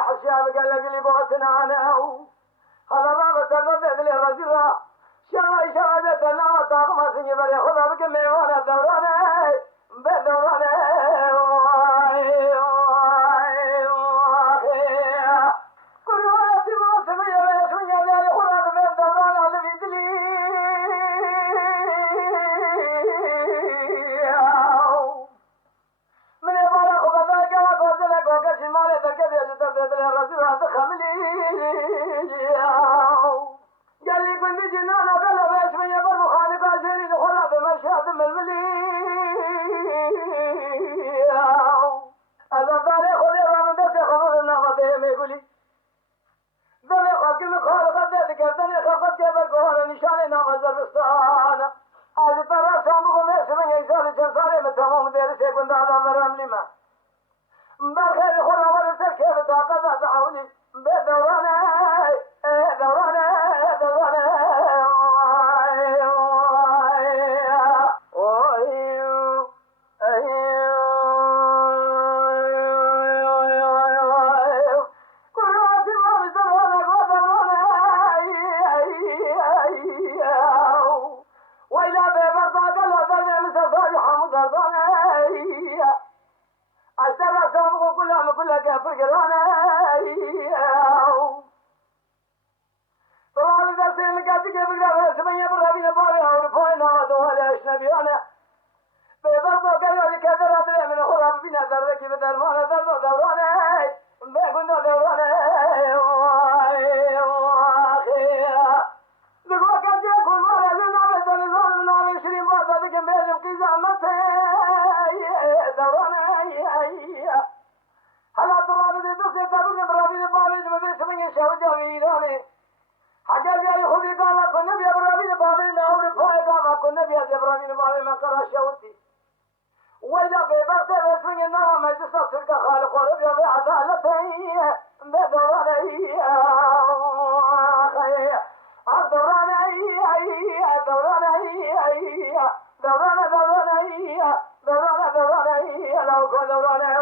حشاب قال لك اللي بوتنا انا هلا ما بسردت لي رزيرة شرعي شردت انا طاقم سنجي بري خذها بكمي وانا دوراني بدوراني كل وقت ما سمي ويسوني ذلك خذها بين دوران اللي في دلي من يبارك وبذاك وقوزلك وقش مالي تركب يجتبت لي الرزيرة تخملي قال لي كنت جنان وقال بيش من يبر مخانق عزيري دخلها بمشهد ململي أذن ذالي خذي رامن بس يخبر النافذة يقولي ذلك خلقي مخالقة ذاتي كردني خلقت كبر كهانا نشاني نافذ البستان هذه ترى سامو ميش من يسالي جنسالي متمام ديري سيكون دادا مرملي ما بالخير خلا ورسل كيف تاقضى تعوني بدوراني دوراني أشترى سامو كلها كافر قراني طبعا درسي مقاتي كيف قراني سبني برابين باري أو فاينا ودوها أجنبي أنا بيبرضو قالوا لي كثر أدري من خراب بينا دركي بدرمانا دوراني بيقولنا دوراني لقوا قد يكون مالا لنا بدل الظلم نعم 20 باطة ذكي بيجم قزامتي دوراني هلا ترى بدي دوسي تابوك برابين بابي ما بيش من يشاو جاويراني حاجة جاي خبي قاما كنا بيا برابين بابي ناور فاي قاما كنا بيا برابين بابي ما قرا شوتي ولا بيبرت بسمي النار ما جسد سرقة خالق ورب يا بعدالتي بدوراني دوراني لو كنت دوراني